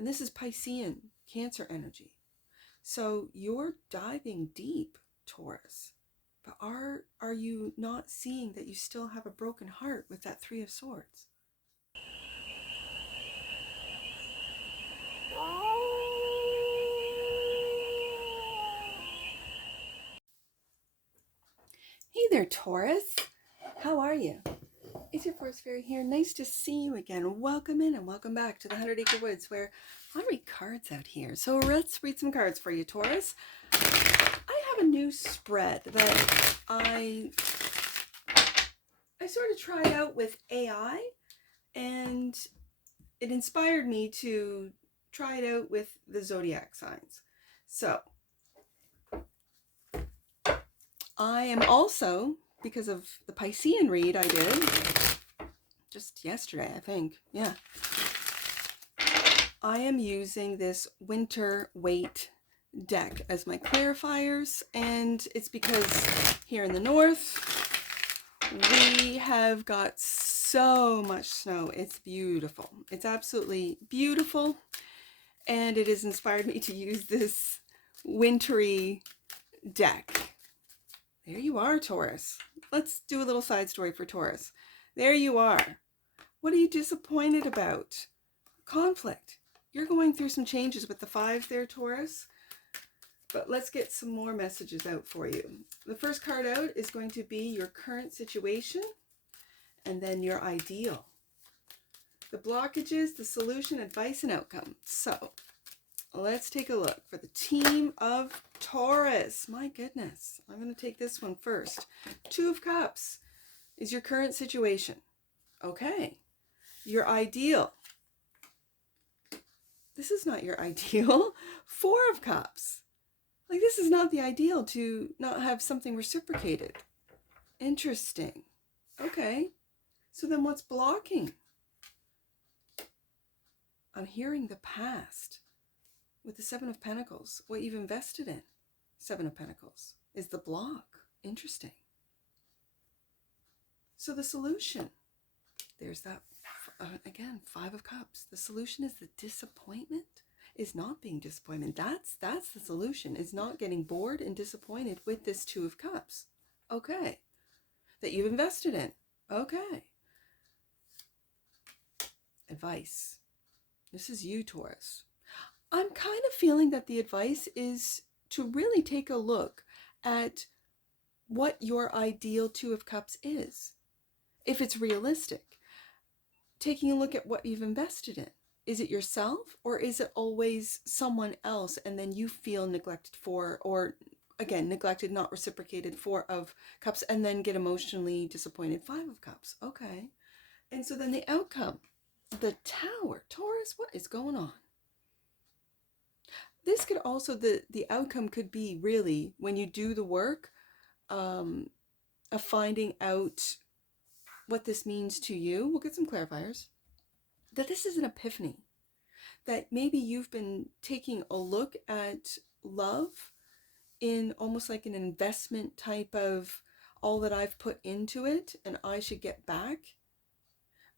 And this is Piscean, Cancer energy. So you're diving deep, Taurus. But are you not seeing that you still have a broken heart with that Three of Swords? Hey there, Taurus. How are you? It's your Forest Fairy here. Nice to see you again. Welcome in and welcome back to the 100 Acre Woods, where I read cards out here. So let's read some cards for you, Taurus. I have a new spread that I sort of tried out with AI, and it inspired me to try it out with the zodiac signs. So I am also, because of the Piscean read I did just yesterday, I think, yeah, I am using this winter WAITE deck as my clarifiers, and it's because here in the north we have got so much snow. It's beautiful. It's absolutely beautiful, and it has inspired me to use this wintry deck. There you are, Taurus. Let's do a little side story for Taurus. There you are. What are you disappointed about? Conflict. You're going through some changes with the fives there, Taurus. But let's get some more messages out for you. The first card out is going to be your current situation, and then your ideal. The blockages, the solution, advice, and outcome. So let's take a look for the team of Taurus. My goodness, I'm going to take this one first. Two of Cups is your current situation. Okay. Your ideal. This is not your ideal. Four of Cups. Like, this is not the ideal, to not have something reciprocated. Interesting. Okay. So then what's blocking? I'm hearing the past with the Seven of Pentacles. What you've invested in, Seven of Pentacles, is the block. Interesting. So the solution, there's that, again, Five of Cups. The solution is the disappointment, is not being disappointed. That's the solution, is not getting bored and disappointed with this Two of Cups. Okay. That you've invested in. Okay. Advice. This is you, Taurus. I'm kind of feeling that the advice is to really take a look at what your ideal Two of Cups is. If it's realistic. Taking a look at what you've invested in. Is it yourself, or is it always someone else and then you feel neglected for, or again, neglected, not reciprocated, Four of Cups, and then get emotionally disappointed, Five of Cups. Okay. And so then the outcome, the Tower. Taurus, what is going on? This could also, the outcome could be really, when you do the work of finding out what this means to you. We'll get some clarifiers. That this is an epiphany. That maybe you've been taking a look at love in almost like an investment type of, all that I've put into it and I should get back,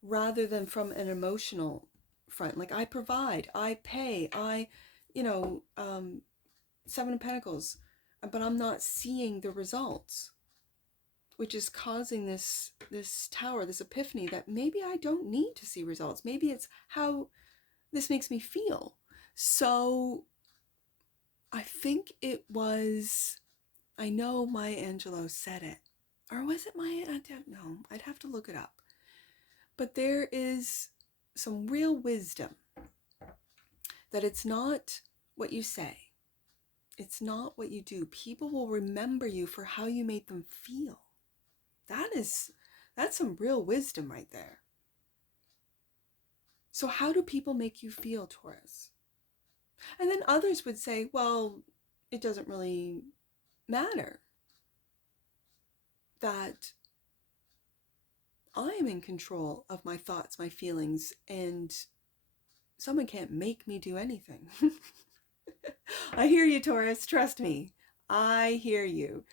rather than from an emotional front. Like, I provide, I pay, Seven of Pentacles, but I'm not seeing the results, which is causing this Tower, this epiphany, that maybe I don't need to see results. Maybe it's how this makes me feel. So I think it was, I know Maya Angelou said it, or was it Maya? I don't know. I'd have to look it up. But there is some real wisdom that it's not what you say. It's not what you do. People will remember you for how you made them feel. That's some real wisdom right there. So how do people make you feel, Taurus? And then others would say, well, it doesn't really matter. That I am in control of my thoughts, my feelings, and someone can't make me do anything. I hear you, Taurus. Trust me. I hear you.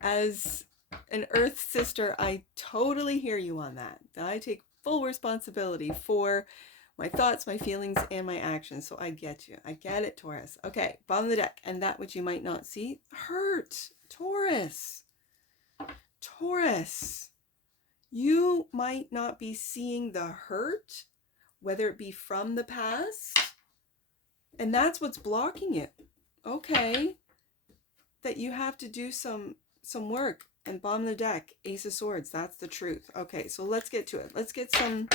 As an Earth sister, I totally hear you on that. I take full responsibility for my thoughts, my feelings, and my actions. So I get you. I get it, Taurus. Okay, bottom of the deck. And that which you might not see, hurt. Taurus. Taurus. You might not be seeing the hurt, whether it be from the past, and that's what's blocking it. Okay. That you have to do some work. And bottom of the deck, Ace of Swords. That's the truth. Okay, so let's get to it. Let's get some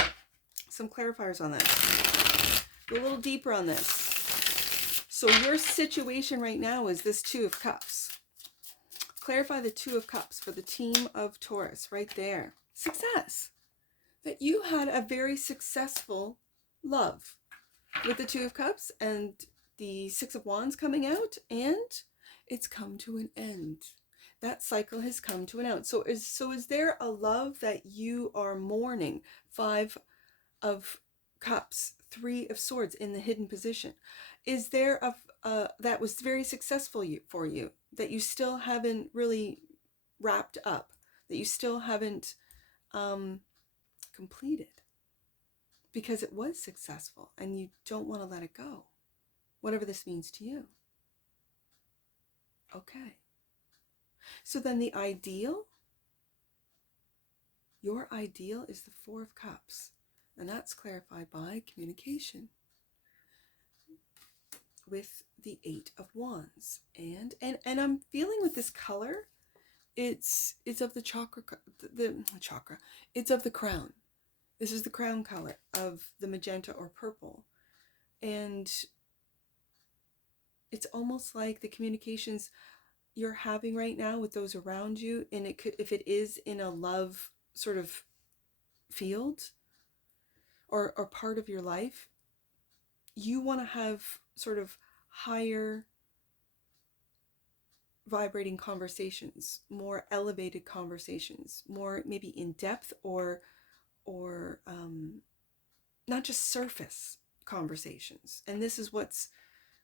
clarifiers on this. Go a little deeper on this. So your situation right now is this Two of Cups. Clarify the Two of Cups for the team of Taurus right there. Success. That you had a very successful love with the Two of Cups and the Six of Wands coming out, and it's come to an end. That cycle has come to an end. So is there a love that you are mourning? Five of Cups, Three of Swords in the hidden position. Is there a that was very successful for you that you still haven't really wrapped up, that you still haven't completed because it was successful and you don't want to let it go, whatever this means to you? Okay. So then the ideal, your ideal is the Four of Cups, and that's clarified by communication with the Eight of Wands. And I'm feeling with this color, it's of the chakra, it's of the crown. This is the crown color of the magenta or purple. And it's almost like the communications you're having right now with those around you, and it could, if it is in a love sort of field or part of your life, you want to have sort of higher vibrating conversations, more elevated conversations, more maybe in depth or not just surface conversations. And this is what's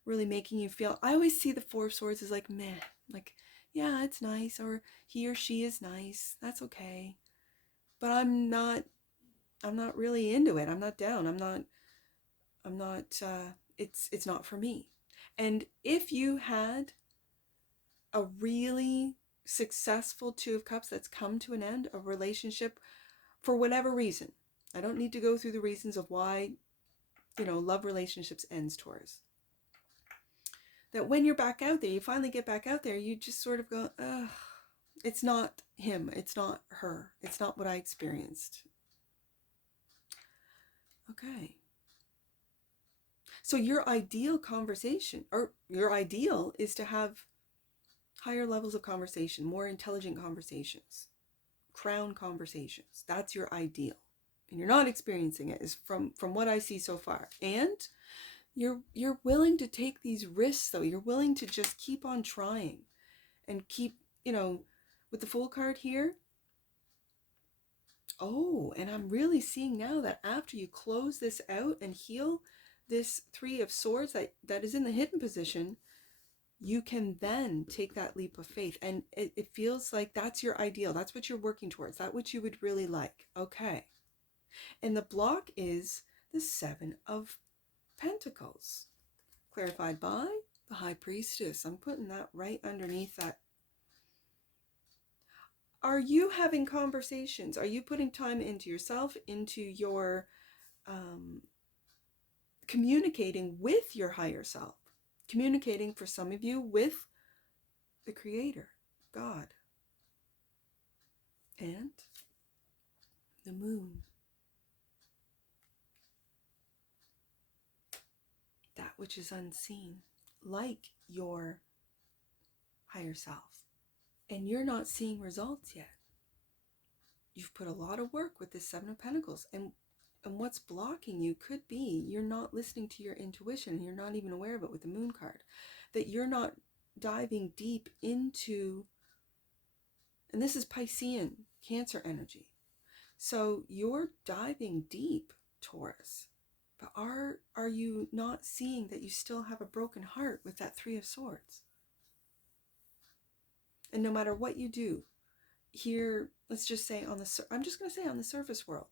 really making you feel. I always see the Four of Swords as like meh, like yeah, it's nice, or he or she is nice, that's okay, but I'm not really into it. I'm not down. I'm not it's not for me. And if you had a really successful Two of Cups that's come to an end, a relationship for whatever reason, I don't need to go through the reasons of why, love relationships ends, Taurus. That when you're back out there, you finally get back out there, you just sort of go, ugh, it's not him, it's not her, it's not what I experienced. Okay. So your ideal conversation, or your ideal, is to have higher levels of conversation, more intelligent conversations, crown conversations. That's your ideal. And you're not experiencing it, is from what I see so far. And you're willing to take these risks, though. You're willing to just keep on trying and keep, with the Fool card here. Oh, and I'm really seeing now that after you close this out and heal this Three of Swords that is in the hidden position, you can then take that leap of faith. And it feels like that's your ideal. That's what you're working towards. That's what you would really like. Okay. And the block is the Seven of Pentacles, clarified by the High Priestess. I'm putting that right underneath that. Are you having conversations? Are you putting time into yourself, into your communicating with your higher self? Communicating, for some of you, with the Creator, God. And the Moon. That which is unseen, like your higher self. And you're not seeing results yet. You've put a lot of work with this Seven of Pentacles. And what's blocking you could be you're not listening to your intuition, and you're not even aware of it with the Moon card. That you're not diving deep into, and this is Piscean, Cancer energy. So you're diving deep, Taurus. But are you not seeing that you still have a broken heart with that Three of Swords? And no matter what you do here, let's just say I'm just going to say on the surface world,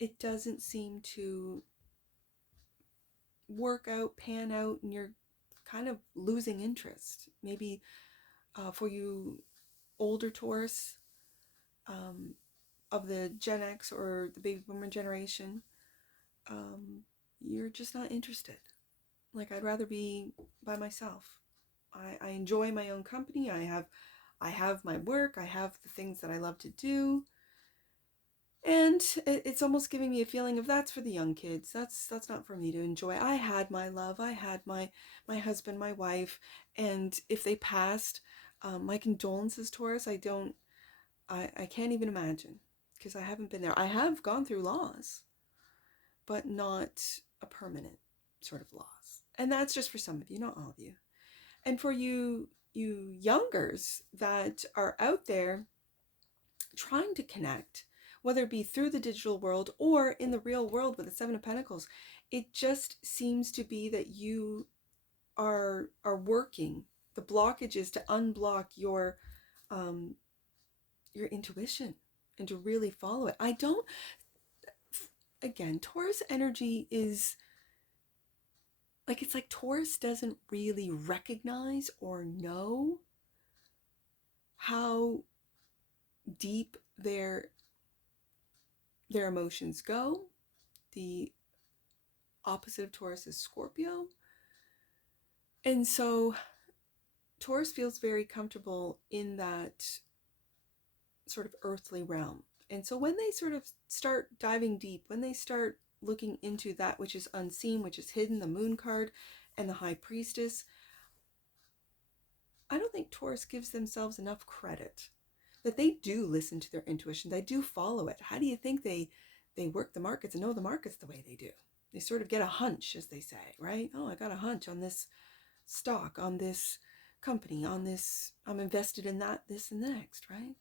it doesn't seem to work out, pan out, and you're kind of losing interest. Maybe for you older Taurus, of the Gen X or the baby boomer generation, you're just not interested. Like, I'd rather be by myself. I enjoy my own company. I have my work. I have the things that I love to do. And it's almost giving me a feeling of that's for the young kids. That's not for me to enjoy. I had my love. I had my husband, my wife, and if they passed, my condolences, Taurus. I can't even imagine, because I haven't been there. I have gone through loss, but not a permanent sort of loss. And that's just for some of you, not all of you. And for you youngers that are out there trying to connect, whether it be through the digital world or in the real world with the Seven of Pentacles, it just seems to be that you are working. The blockage is to unblock your intuition and to really follow it. Again, Taurus energy is like, it's like Taurus doesn't really recognize or know how deep their emotions go. The opposite of Taurus is Scorpio. And so Taurus feels very comfortable in that sort of earthly realm. And so when they sort of start diving deep, when they start looking into that which is unseen, which is hidden, the Moon card and the High Priestess, I don't think Taurus gives themselves enough credit that they do listen to their intuition. They do follow it. How do you think they work the markets and know the markets the way they do? They sort of get a hunch, as they say, right? Oh, I got a hunch on this stock, on this company, on this, I'm invested in that, this, and the next, right?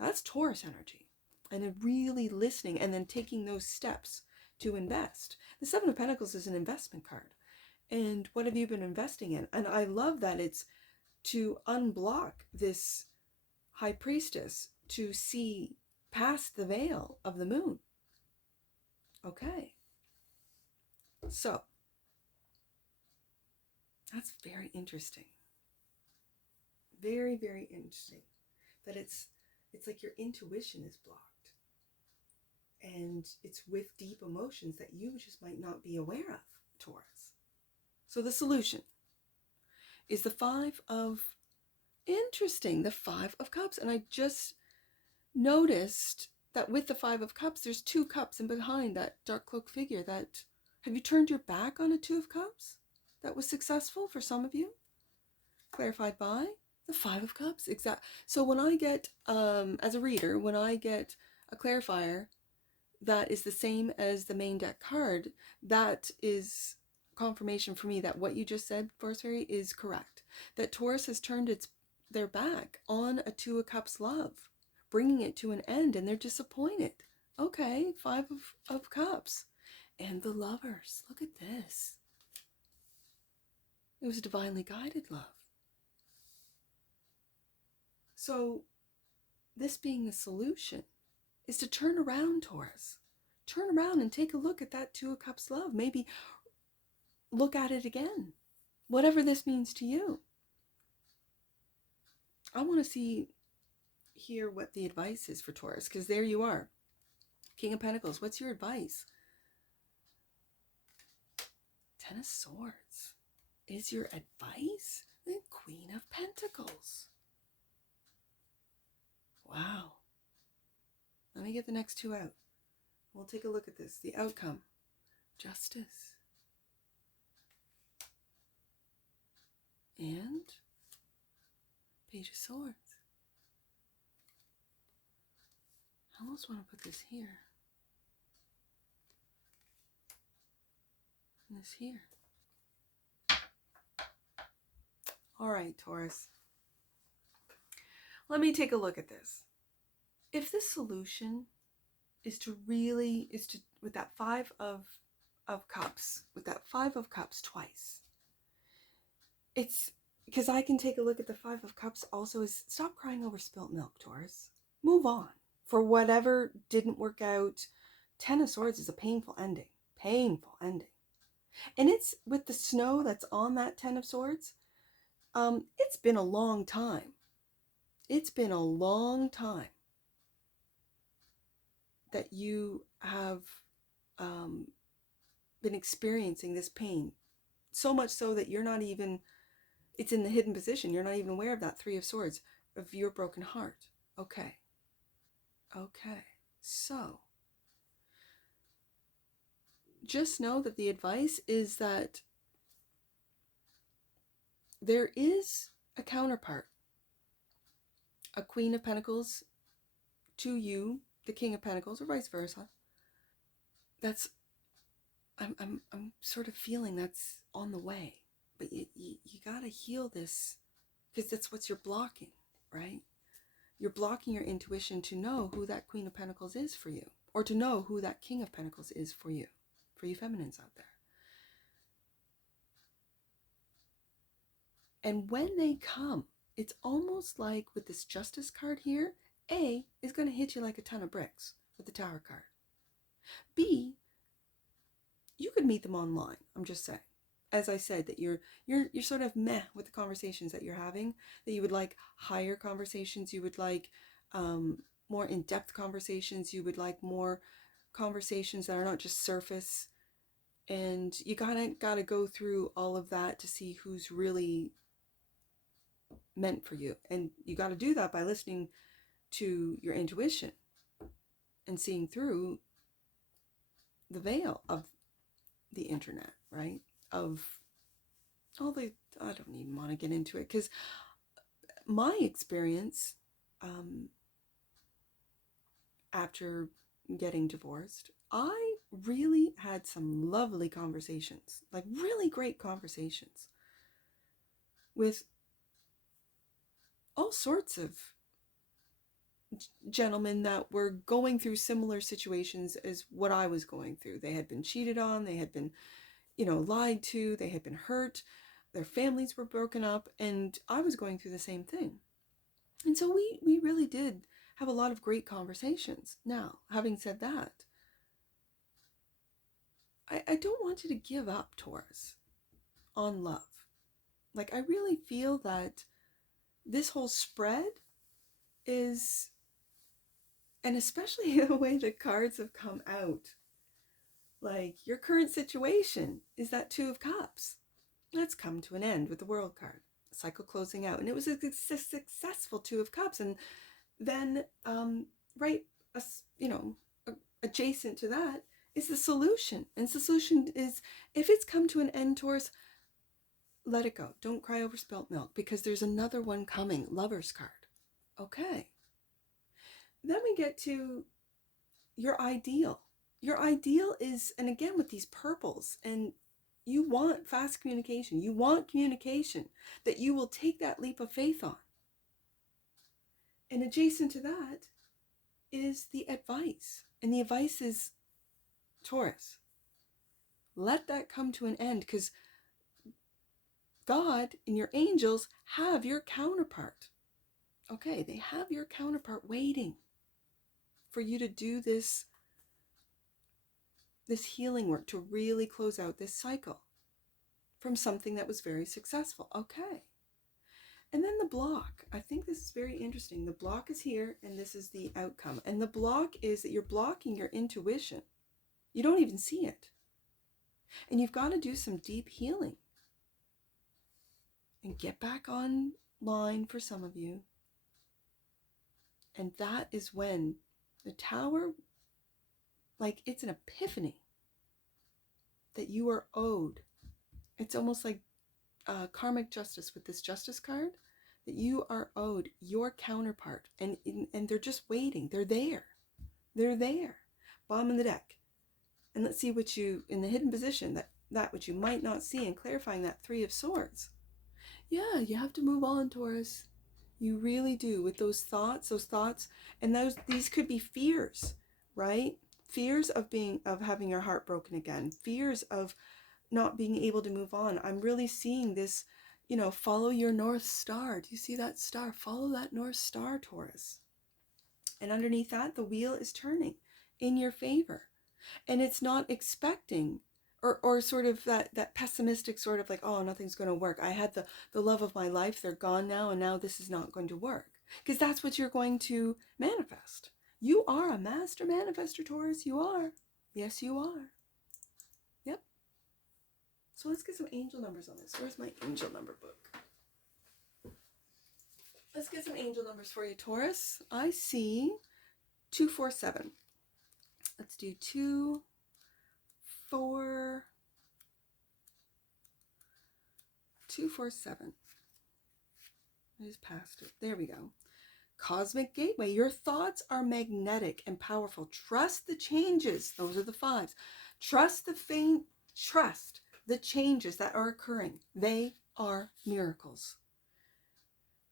That's Taurus energy. And really listening and then taking those steps to invest. The Seven of Pentacles is an investment card. And what have you been investing in? And I love that it's to unblock this High Priestess, to see past the veil of the moon. Okay. So, that's very interesting. Very, very interesting. That it's like your intuition is blocked. And it's with deep emotions that you just might not be aware of, Taurus. So the solution is the Five of Cups. And I just noticed that with the Five of Cups, there's two cups, and behind that dark cloak figure, that, have you turned your back on a Two of Cups? That was successful for some of you. Clarified by the Five of Cups. Exactly. So when I get, as a reader, when I get a clarifier that is the same as the main deck card, that is confirmation for me that what you just said, Forest Fairy, is correct. That Taurus has turned their back on a Two of Cups love, bringing it to an end, and they're disappointed. Okay, Five of Cups. And the Lovers. Look at this. It was a divinely guided love. So this being the solution is to turn around, Taurus. Turn around and take a look at that Two of Cups love. Maybe look at it again. Whatever this means to you. I want to hear what the advice is for Taurus, because there you are. King of Pentacles, what's your advice? Ten of Swords is your advice? The Queen of Pentacles. Wow. Let me get the next two out. We'll take a look at this. The outcome. Justice. And Page of Swords. I almost want to put this here. And this here. All right, Taurus. Let me take a look at this. If the solution is to with that Five of Cups, with that Five of Cups twice, it's because I can take a look at the Five of Cups also is stop crying over spilt milk, Taurus. Move on. For whatever didn't work out, Ten of Swords is a painful ending. Painful ending. And it's with the snow that's on that Ten of Swords. It's been a long time. It's been a long time that you have been experiencing this pain. So much so that you're not even, it's in the hidden position. You're not even aware of that Three of Swords, of your broken heart. Okay. Okay. So, just know that the advice is that there is a counterpart, a Queen of Pentacles to you, the King of Pentacles, or vice versa. That's, I'm sort of feeling that's on the way, but you gotta heal this, because that's what you're blocking, right? You're blocking your intuition to know who that Queen of Pentacles is for you, or to know who that King of Pentacles is for you feminines out there. And when they come, it's almost like with this Justice card here, A is going to hit you like a ton of bricks with the Tower card. B, you could meet them online. I'm just saying. As I said, that you're sort of meh with the conversations that you're having, that you would like higher conversations, you would like more in-depth conversations, you would like more conversations that are not just surface, and you gotta go through all of that to see who's really meant for you. And you got to do that by listening to your intuition and seeing through the veil of the internet, right? Of all the, I don't even want to get into it, because my experience after getting divorced, I really had some lovely conversations, like really great conversations with all sorts of gentlemen that were going through similar situations as what I was going through. They had been cheated on, they had been, lied to, they had been hurt, their families were broken up, and I was going through the same thing. And so we really did have a lot of great conversations. Now, having said that, I don't want you to give up, Taurus, on love. Like, I really feel that this whole spread is, and especially the way the cards have come out, like your current situation is that Two of Cups. Let's come to an end with the World card. Cycle closing out. And it was a successful Two of Cups. And then, right, adjacent to that is the solution. And the solution is, if it's come to an end, Taurus, let it go. Don't cry over spilt milk, because there's another one coming. Lover's card. Okay. Then we get to your ideal. Your ideal is, and again with these purples, and you want fast communication. You want communication that you will take that leap of faith on. And adjacent to that is the advice. And the advice is, Taurus, let that come to an end, because God and your angels have your counterpart. Okay, they have your counterpart waiting for you to do this healing work, to really close out this cycle from something that was very successful. Okay. And then the block. I think this is very interesting. The block is here, and this is the outcome. And the block is that you're blocking your intuition. You don't even see it. And you've got to do some deep healing. And get back online for some of you. And that is when the Tower, like, it's an epiphany that you are owed. It's almost like karmic justice with this Justice card, that you are owed your counterpart, and they're just waiting. They're there, bottom of the deck. And let's see what you, in the hidden position, that which you might not see, and clarifying that Three of Swords. Yeah, you have to move on, Taurus. You really do, with those thoughts, and these could be fears, right? Fears of having your heart broken again, fears of not being able to move on. I'm really seeing this, follow your North Star. Do you see that star? Follow that North Star, Taurus. And underneath that, the wheel is turning in your favor. And it's not expecting or sort of that pessimistic sort of like, oh, nothing's going to work. I had the love of my life. They're gone now. And now this is not going to work. Because that's what you're going to manifest. You are a master manifester, Taurus. You are. Yes, you are. Yep. So let's get some angel numbers on this. Where's my angel number book? Let's get some angel numbers for you, Taurus. I see 247. Let's do 2, 4, 247. I just passed it. There we go. Cosmic Gateway. Your thoughts are magnetic and powerful. Trust the changes. Those are the 5s. Trust the changes that are occurring. They are miracles.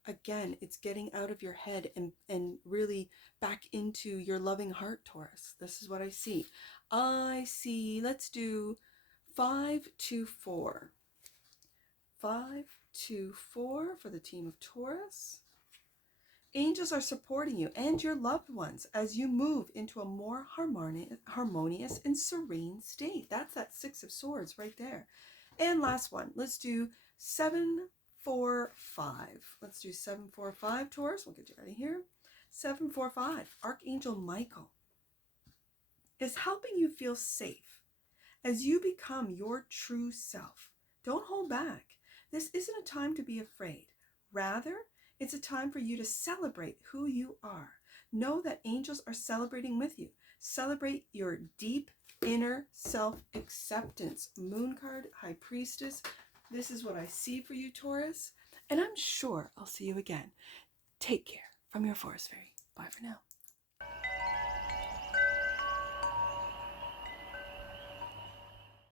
Again, it's getting out of your head and really back into your loving heart, Taurus. This is what I see. I see, let's do 524. 524 for the team of Taurus. Angels are supporting you and your loved ones as you move into a more harmonious and serene state. That's that 6 of Swords right there. And last one, let's do 745. Let's do 745, Taurus. We'll get you out of here. 745. Archangel Michael is helping you feel safe as you become your true self. Don't hold back. This isn't a time to be afraid. Rather, it's a time for you to celebrate who you are. Know that angels are celebrating with you. Celebrate your deep inner self-acceptance. Moon card, High Priestess. This is what I see for you, Taurus. And I'm sure I'll see you again. Take care from your Forest Fairy. Bye for now.